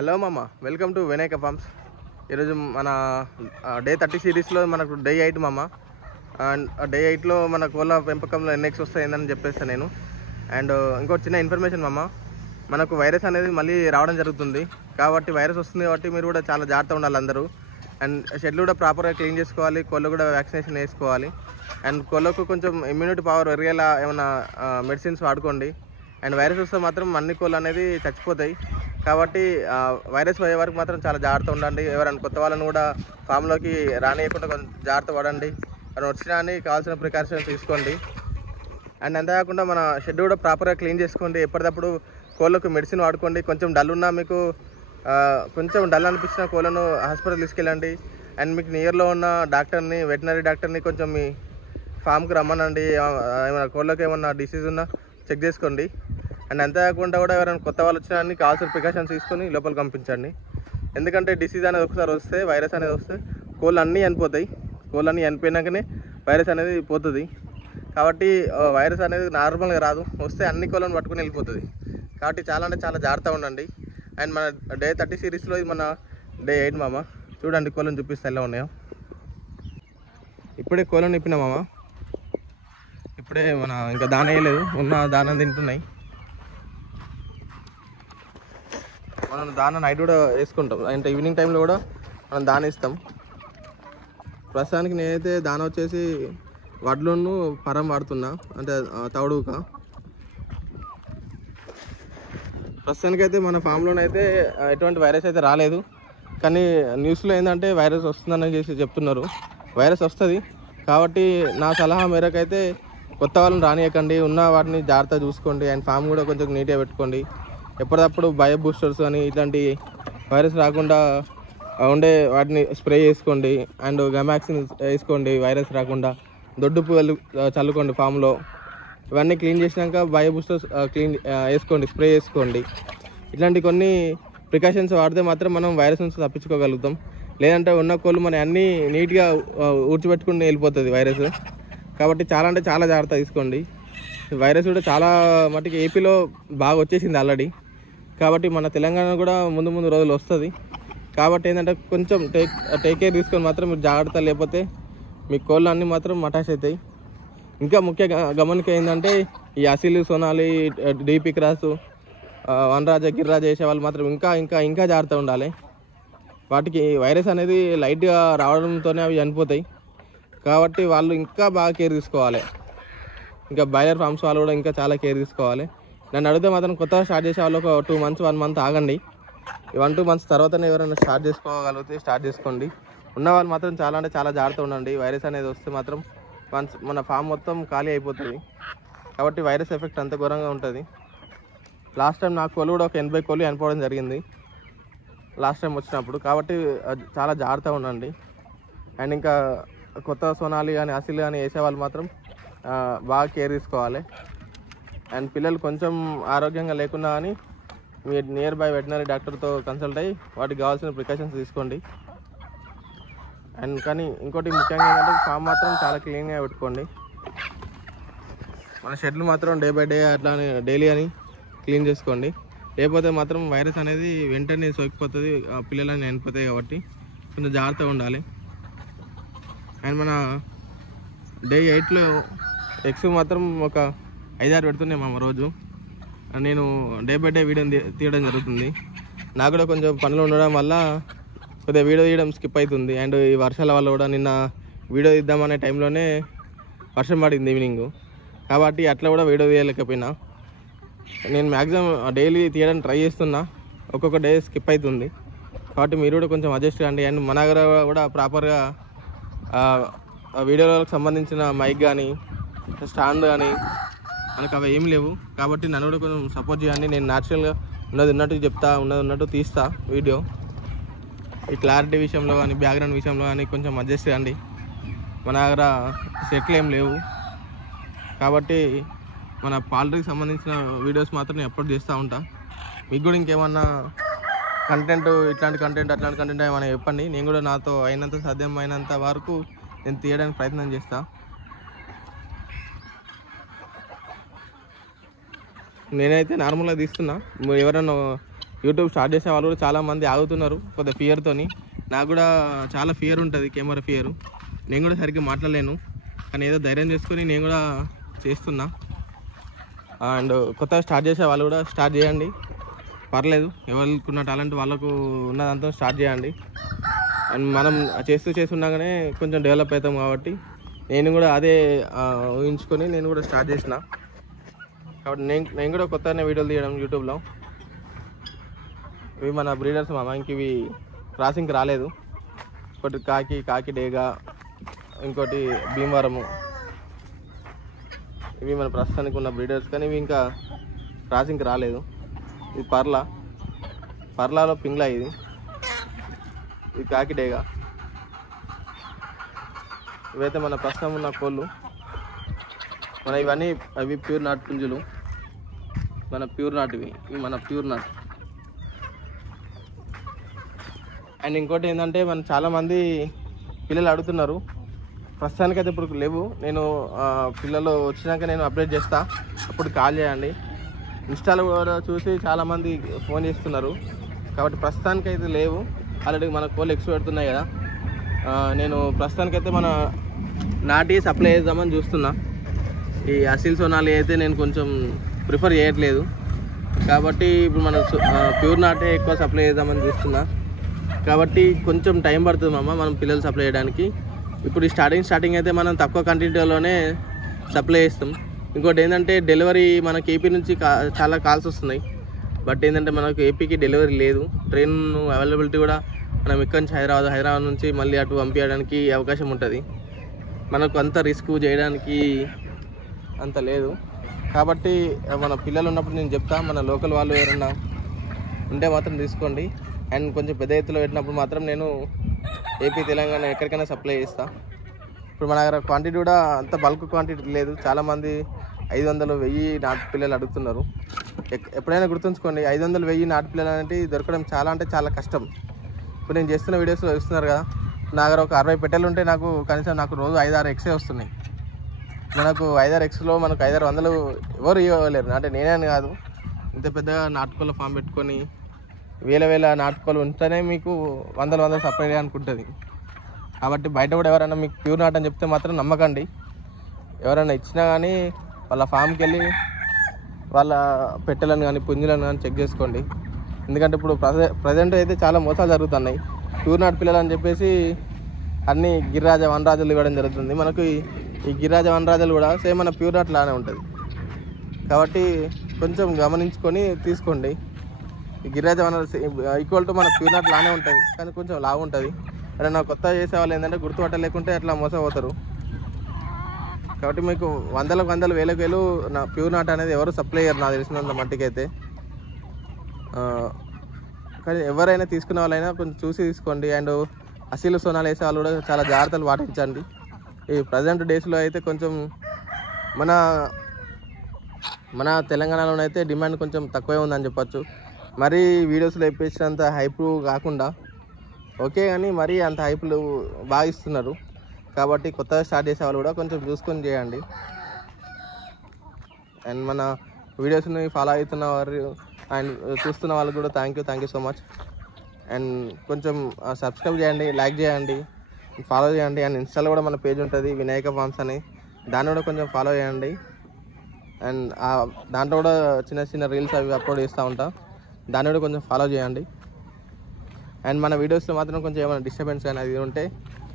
Hello మామ, welcome to Vinayaka forms. ఈరోజు మన డే 30 సిరీస్లో మనకు డే 8 మామ. అండ్ డే 8లో మన కోళ్ళ పెంపకంలో ఎన్ఎక్స్ వస్తాయిందని చెప్పేస్తాను నేను. అండ్ ఇంకోటి చిన్న ఇన్ఫర్మేషన్ మామ, మనకు వైరస్ అనేది మళ్ళీ రావడం జరుగుతుంది. కాబట్టి వైరస్ వస్తుంది కాబట్టి మీరు కూడా చాలా జాగ్రత్తగా ఉండాలి అందరూ. అండ్ షెడ్లు కూడా ప్రాపర్గా క్లీన్ చేసుకోవాలి, కోళ్ళు కూడా వ్యాక్సినేషన్ వేసుకోవాలి. అండ్ కోళ్ళకు కొంచెం ఇమ్యూనిటీ పవర్ పెరిగేలా ఏమైనా మెడిసిన్స్ వాడుకోండి. అండ్ వైరస్ వస్తే మాత్రం అన్ని కోళ్ళు అనేది చచ్చిపోతాయి. కాబట్టి వైరస్ పోయే వరకు మాత్రం చాలా జాగ్రత్త ఉండండి. ఎవరైనా కొత్త వాళ్ళని కూడా ఫామ్లోకి రానియకుండా కొంచెం జాగ్రత్త పడండి. అని వచ్చినా అని కావాల్సిన ప్రికాషన్స్ తీసుకోండి. అండ్ అంతేకాకుండా మన షెడ్ కూడా ప్రాపర్గా క్లీన్ చేసుకోండి. ఎప్పటికప్పుడు కోళ్ళకు మెడిసిన్ వాడుకోండి. కొంచెం డల్ ఉన్నా మీకు కొంచెం డల్ అనిపించిన కోళ్ళను హాస్పిటల్ తీసుకెళ్ళండి. అండ్ మీకు నియర్లో ఉన్న డాక్టర్ని, వెటనరీ డాక్టర్ని కొంచెం మీ ఫామ్కి రమ్మనండి. ఏమైనా కోళ్ళకి ఏమన్నా డిసీజ్ ఉన్నా చెక్ చేసుకోండి. అండ్ అంతేకాకుండా కూడా ఎవరైనా కొత్త వాళ్ళు వచ్చినా అని కావాల్సిన ప్రికాషన్స్ తీసుకొని లోపలికి పంపించండి. ఎందుకంటే డిసీజ్ అనేది ఒకసారి వస్తే, వైరస్ అనేది వస్తే కోళ్ళు అన్నీ చనిపోతాయి. కోళ్ళు అన్నీ చనిపోయినాకనే వైరస్ అనేది పోతుంది. కాబట్టి వైరస్ అనేది నార్మల్గా రాదు, వస్తే అన్ని కోళ్ళను పట్టుకుని వెళ్ళిపోతుంది. కాబట్టి చాలా అంటే చాలా జాగ్రత్తగా ఉండండి. అండ్ మన డే 30 సిరీస్లో ఇది మన డే 8 మామ. చూడండి కోళ్ళను చూపిస్తే ఎలా ఉన్నాయో. ఇప్పుడే కోళ్ళను ఇప్పినా మామ. ఇప్పుడే మన ఇంకా దాన వేయలేదు, ఉన్న దాన తింటున్నాయి. మనం దాన నైట్ కూడా వేసుకుంటాం, అంటే ఈవినింగ్ టైంలో కూడా మనం దాన ఇస్తాం. ప్రస్తుతానికి నేనైతే దాన వచ్చేసి వడ్లును పరం వాడుతున్నా, అంటే తవుడుక. ప్రస్తుతానికైతే మన ఫామ్లోనైతే ఎటువంటి వైరస్ అయితే రాలేదు. కానీ న్యూస్లో ఏంటంటే వైరస్ వస్తుందని చేసి చెప్తున్నారు. వైరస్ వస్తుంది కాబట్టి నా సలహా మేరకు అయితే కొత్త వాళ్ళని రానియకండి. ఉన్న వాటిని జాగ్రత్తగా చూసుకోండి. అండ్ ఫామ్ కూడా కొంచెం నీట్గా పెట్టుకోండి. ఎప్పటికప్పుడు బయో బూస్టర్స్ అని ఇట్లాంటి వైరస్ రాకుండా ఉండే వాటిని స్ప్రే చేసుకోండి. అండ్ గమాక్సిన్ వేసుకోండి వైరస్ రాకుండా. దొడ్డు పువ్వులు చల్లుకోండి ఫామ్లో. ఇవన్నీ క్లీన్ చేసినాక బయో బూస్టర్స్ వేసుకోండి, స్ప్రే చేసుకోండి. ఇట్లాంటి కొన్ని ప్రికాషన్స్ వాడితే మాత్రం మనం వైరస్ నుంచి తప్పించుకోగలుగుతాం. లేదంటే ఉన్న కోళ్ళు మన అన్నీ నీట్గా ఊడ్చిపెట్టుకుని వెళ్ళిపోతుంది వైరస్. కాబట్టి చాలా అంటే చాలా జాగ్రత్త తీసుకోండి. వైరస్ కూడా చాలా మటుకు ఏపీలో బాగా వచ్చేసింది ఆల్రెడీ. కాబట్టి మన తెలంగాణ కూడా ముందు రోజులు వస్తుంది. కాబట్టి ఏంటంటే కొంచెం టేక్ కేర్ తీసుకొని మాత్రం మీరు జాగ్రత్త, లేకపోతే మీ కోళ్ళు అన్నీ మాత్రం అటాచ్ అవుతాయి. ఇంకా ముఖ్య గమనిక ఏంటంటే ఈ అసిలు, సోనాలి, డీపీ క్రాసు, వనరాజ, గిరిరాజ చేసే వాళ్ళు మాత్రం ఇంకా జాగ్రత్త ఉండాలి. వాటికి వైరస్ అనేది లైట్గా రావడంతోనే అవి చనిపోతాయి. కాబట్టి వాళ్ళు ఇంకా బాగా కేర్ తీసుకోవాలి. ఇంకా బాయిలర్ ఫార్మ్స్ వాళ్ళు కూడా ఇంకా చాలా కేర్ తీసుకోవాలి. నన్ను అడిగితే మాత్రం కొత్తగా స్టార్ట్ చేసే వాళ్ళు ఒక 2 months 1 month ఆగండి. 1-2 months తర్వాతనే ఎవరైనా స్టార్ట్ చేసుకోగలిగితే స్టార్ట్ చేసుకోండి. ఉన్న వాళ్ళు మాత్రం చాలా అంటే చాలా జాగ్రత్త ఉండండి. వైరస్ అనేది వస్తే మాత్రం మన ఫామ్ మొత్తం ఖాళీ అయిపోతుంది. కాబట్టి వైరస్ ఎఫెక్ట్ అంత ఘోరంగా ఉంటుంది. లాస్ట్ టైం నా కోళ్ళు కూడా ఒక 80 కోళ్ళు చనిపోవడం జరిగింది లాస్ట్ టైం వచ్చినప్పుడు. కాబట్టి చాలా జాగ్రత్తగా ఉండండి. అండ్ ఇంకా కొత్త సోనాలి కానీ అసిల్ కానీ వేసే వాళ్ళు మాత్రం బాగా కేర్ తీసుకోవాలి. అండ్ పిల్లలు కొంచెం ఆరోగ్యంగా లేకున్నా కానీ మీరు నియర్ బై వెటనరీ డాక్టర్తో కన్సల్ట్ అయ్యి వాటికి కావాల్సిన ప్రికాషన్స్ తీసుకోండి. అండ్ కానీ ఇంకోటి ముఖ్యంగా ఏంటంటే ఫామ్ మాత్రం చాలా క్లీన్గా పెట్టుకోండి. మన షెడ్లు మాత్రం డే బై డే అట్లా డైలీ అని క్లీన్ చేసుకోండి. లేకపోతే మాత్రం వైరస్ అనేది వెంటనే సోకిపోతుంది, పిల్లలని చనిపోతాయి. కాబట్టి కొంచెం జాగ్రత్తగా ఉండాలి. అండ్ మన డే 8లో ఎగ్స్ మాత్రం ఒక 5-6 పెడుతున్నాయి మామ రోజు. నేను డే బై డే వీడియో తీయడం జరుగుతుంది. నాకు కూడా కొంచెం పనులు ఉండడం వల్ల కొద్దిగా వీడియో తీయడం స్కిప్ అవుతుంది. అండ్ ఈ వర్షాల వల్ల కూడా నిన్న వీడియో తీద్దామనే టైంలోనే వర్షం పడింది ఈవినింగ్. కాబట్టి అట్లా కూడా వీడియో తీయలేకపోయినా. నేను మ్యాక్సిమం డైలీ తీయడానికి ట్రై చేస్తున్నా, ఒక్కొక్క డే స్కిప్ అవుతుంది. కాబట్టి మీరు కూడా కొంచెం అడ్జస్ట్ కండి. అండ్ మన దగ్గర కూడా ప్రాపర్గా వీడియోలకు సంబంధించిన మైక్ కానీ స్టాండ్ కానీ మనకు అవి ఏమి లేవు. కాబట్టి నన్ను కూడా కొంచెం సపోర్ట్ చేయండి. నేను న్యాచురల్గా ఉన్నట్టు చెప్తా, ఉన్నట్టు తీస్తా వీడియో. ఈ క్లారిటీ విషయంలో కానీ బ్యాక్గ్రౌండ్ విషయంలో కానీ కొంచెం అడ్జస్ట్ చేయండి. మన దగ్గర సెట్లు ఏం లేవు. కాబట్టి మన పాల్ట్రీకి సంబంధించిన వీడియోస్ మాత్రం నేను అప్లోడ్ చేస్తూ ఉంటా. మీకు కూడా ఇంకేమన్నా కంటెంట్, అట్లాంటి కంటెంట్ ఏమైనా చెప్పండి. నేను కూడా నాతో సాధ్యమైనంత వరకు నేను తీయడానికి ప్రయత్నం చేస్తా. నేనైతే నార్మల్గా తీస్తున్నా. ఎవరైనా యూట్యూబ్ స్టార్ట్ చేసే వాళ్ళు కూడా చాలామంది ఆగుతున్నారు కొద్దిగా ఫియర్తోని. నాకు కూడా చాలా ఫియర్ ఉంటుంది, కెమెరా ఫియరు. నేను కూడా సరిగ్గా మాట్లాడలేను, కానీ ఏదో ధైర్యం చేసుకొని నేను కూడా చేస్తున్నా. అండ్ కొత్తగా స్టార్ట్ చేసే వాళ్ళు కూడా స్టార్ట్ చేయండి, పర్లేదు. ఎవరికున్న టాలెంట్ వాళ్ళకు ఉన్నదంతా స్టార్ట్ చేయండి. అండ్ మనం చేస్తుండగానే కొంచెం డెవలప్ అవుతాం కాబట్టి నేను కూడా అదే ఊహించుకొని నేను కూడా స్టార్ట్ చేసిన. కాబట్టి నేను కూడా కొత్తగానే వీడియోలు తీయడం యూట్యూబ్లో. ఇవి మన బ్రీడర్స్ మామ, ఇంక ఇవి క్రాసింగ్కి రాలేదు. ఒకటి కాకి డేగా, ఇంకోటి భీమవరము. ఇవి మన ప్రస్తుతానికి ఉన్న బ్రీడర్స్, కానీ ఇవి ఇంకా క్రాసింగ్కి రాలేదు. ఇది పర్లాలో పింగ్లా, ఇది కాకి డేగా. ఇవైతే మన ప్రస్తుతం ఉన్న కోళ్ళు. అవి ప్యూర్ నాట్ పుంజులు, మన ప్యూర్ నాట్. ఇవి మన ప్యూర్ నాట్. అండ్ ఇంకోటి ఏంటంటే, మన చాలామంది పిల్లలు అడుగుతున్నారు. ప్రస్తుతానికైతే ఇప్పుడు లేవు. నేను పిల్లలు వచ్చినాక నేను అప్డేట్ చేస్తా, అప్పుడు కాల్ చేయండి. ఇన్స్టాలో కూడా చూసి చాలామంది ఫోన్ చేస్తున్నారు. కాబట్టి ప్రస్తుతానికైతే లేవు. ఆల్రెడీ మన కోళ్ళు ఎక్స్ పెడుతున్నాయి కదా. నేను ప్రస్తుతానికైతే మన నాటి సప్లై చేద్దామని చూస్తున్నా. ఈ అసిల్ సోనాలి అయితే నేను కొంచెం ప్రిఫర్ చేయట్లేదు. కాబట్టి ఇప్పుడు మనం ప్యూర్ నాటే ఎక్కువ సప్లై చేద్దామని చూస్తున్నా. కాబట్టి కొంచెం టైం పడుతుంది మామ మనం పిల్లలు సప్లై చేయడానికి. ఇప్పుడు స్టార్టింగ్ అయితే మనం తక్కువ క్వాంటిటీలోనే సప్లై చేస్తాం. ఇంకోటి ఏంటంటే, డెలివరీ మనకి ఏపీ నుంచి చాలా కాల్స్ వస్తున్నాయి. బట్ ఏంటంటే మనకు ఏపీకి డెలివరీ లేదు. ట్రైన్ అవైలబిలిటీ కూడా మనం ఇక్కడి నుంచి హైదరాబాద్ నుంచి మళ్ళీ అటు పంపించడానికి అవకాశం ఉంటుంది. మనకు అంత రిస్క్ చేయడానికి అంత లేదు. కాబట్టి మన పిల్లలు ఉన్నప్పుడు నేను చెప్తా, మన లోకల్ వాళ్ళు ఎవరన్నా ఉంటే మాత్రం తీసుకోండి. అండ్ కొంచెం పెద్ద ఎత్తులో పెట్టినప్పుడు మాత్రం నేను ఏపీ, తెలంగాణ ఎక్కడికైనా సప్లై చేస్తా. ఇప్పుడు మన దగ్గర క్వాంటిటీ కూడా అంత బల్క్ క్వాంటిటీ లేదు. చాలామంది 500, 1000 నాటు పిల్లలు అడుగుతున్నారు. ఎప్పుడైనా గుర్తుంచుకోండి, 500, 1000 నాటు పిల్లలు అనేవి దొరకడం చాలా కష్టం. ఇప్పుడు నేను చేస్తున్న వీడియోస్లో చూస్తున్నారు కదా, నా దగ్గర ఒక 60 పెట్టెలు ఉంటే నాకు రోజు 5-6 ఎక్సే వస్తున్నాయి. మనకు 5-6 ఎక్స్లో మనకు 500 ఎవరు ఇవ్వలేరు. అంటే నేనే అని కాదు, ఇంత పెద్దగా నాటుకోళ్ళ ఫామ్ పెట్టుకొని వేల నాటుకోళ్ళు ఉంటేనే మీకు వందలు సప్లై చేయడానికి ఉంటుంది. కాబట్టి బయట కూడా ఎవరైనా మీకు ప్యూర్ నాట్ అని చెప్తే మాత్రం నమ్మకండి. ఎవరైనా ఇచ్చినా కానీ వాళ్ళ ఫామ్కి వెళ్ళి వాళ్ళ పెట్టెలను కానీ పుంజులను కానీ చెక్ చేసుకోండి. ఎందుకంటే ఇప్పుడు ప్రజెంట్ అయితే చాలా మోసాలు జరుగుతున్నాయి. ప్యూర్ నాట్ పిల్లలు అని చెప్పేసి అన్నీ గిరిరాజ వనరాజులు ఇవ్వడం జరుగుతుంది. మనకు ఈ గిరిరాజ వనరాజులు కూడా సేమ్ మన ప్యూర్ నాట్ లానే ఉంటుంది. కాబట్టి కొంచెం గమనించుకొని తీసుకోండి. ఈ గిరిరాజ వనరాజు ఈక్వల్ టు మన ప్యూర్ నాట్ లానే ఉంటుంది, కానీ కొంచెం లావు ఉంటుంది. ఎవరైనా కొత్త చేసే వాళ్ళు ఏంటంటే గుర్తుపట్టలేకుంటే అట్లా మోసపోతారు. కాబట్టి మీకు వందలకు వేలు నా ప్యూర్ నాట్ అనేది ఎవరు సప్లై అయ్యారు నాకు తెలిసినంత మట్టికైతే. కానీ ఎవరైనా తీసుకునే వాళ్ళైనా కొంచెం చూసి తీసుకోండి. అండ్ అసీలు సోనాలు వేసే వాళ్ళు కూడా చాలా జాగ్రత్తలు పాటించండి. ఈ ప్రజెంట్ డేస్లో అయితే కొంచెం మన తెలంగాణలోనైతే డిమాండ్ కొంచెం తక్కువే ఉందని చెప్పచ్చు. మరీ వీడియోస్లో ఇప్పించినంత హైప్ కాకుండా ఓకే, కానీ మరీ అంత హైప్లు బాగా ఇస్తున్నారు. కాబట్టి కొత్తగా స్టార్ట్ చేసే వాళ్ళు కూడా కొంచెం చూసుకొని చేయండి. అండ్ మన వీడియోస్ని ఫాలో అవుతున్న వారు అండ్ చూస్తున్న వాళ్ళకి కూడా thank you so much. And కొంచెం సబ్స్క్రైబ్ చేయండి, లైక్ చేయండి, ఫాలో చేయండి. అండ్ ఇన్స్టాలో కూడా మన పేజ్ ఉంటుంది వినాయక ఫార్మ్స్ అని, దాన్ని కూడా కొంచెం ఫాలో చేయండి. అండ్ దాంట్లో కూడా చిన్న రీల్స్ అవి అప్లోడ్ చేస్తూ ఉంటా, దాన్ని కూడా కొంచెం ఫాలో చేయండి. అండ్ మన వీడియోస్లో మాత్రం కొంచెం ఏమైనా డిస్టర్బెన్స్ కానీ అది ఉంటే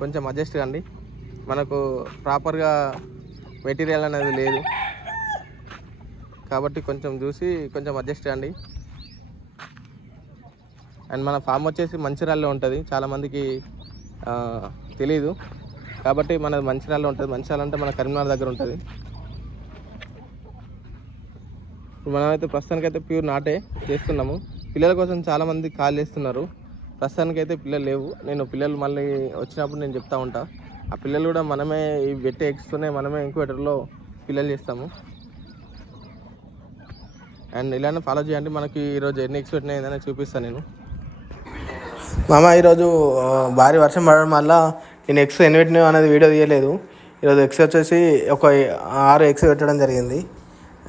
కొంచెం అడ్జస్ట్ కండి. మనకు ప్రాపర్గా మెటీరియల్ అనేది లేదు, కాబట్టి కొంచెం చూసి కొంచెం అడ్జస్ట్ కండి. అండ్ మన ఫామ్ వచ్చేసి మంచిర్యాలలో ఉంటుంది, చాలామందికి తెలీదు. కాబట్టి మనది మంచిర్యాలలో ఉంటుంది. మంచిర్యాల అంటే మన కరీంనగర్ దగ్గర ఉంటుంది. ఇప్పుడు మనమైతే ప్రస్తుతానికైతే ప్యూర్ నాటే చేస్తున్నాము. పిల్లల కోసం చాలామంది కాల్ చేస్తున్నారు. ప్రస్తుతానికైతే పిల్లలు లేవు. నేను పిల్లలు మళ్ళీ వచ్చినప్పుడు నేను చెప్తా ఉంటా. ఆ పిల్లలు కూడా మనమే ఈ పెట్టే ఎగ్స్తోనే మనమే ఇంక్యుబేటర్లో పిల్లలు చేస్తాము. అండ్ ఇలానే ఫాలో చేయండి. మనకి ఈరోజు ఎన్ని ఎగ్స్ పెట్టినాయి ఏదైనా చూపిస్తాను నేను. మామ ఈరోజు భారీ వర్షం పడడం వల్ల నేను ఎగ్స్ ఎన్ని పెట్టినా అనేది వీడియో తీయలేదు. ఈరోజు ఎగ్స్ వచ్చేసి ఒక 6 ఎగ్స్ పెట్టడం జరిగింది.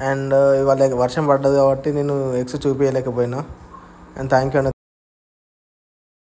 అండ్ ఇవాళ వర్షం పడ్డది కాబట్టి నేను ఎగ్స్ చూపించలేకపోయినా. అండ్ థ్యాంక్ యూ అండి.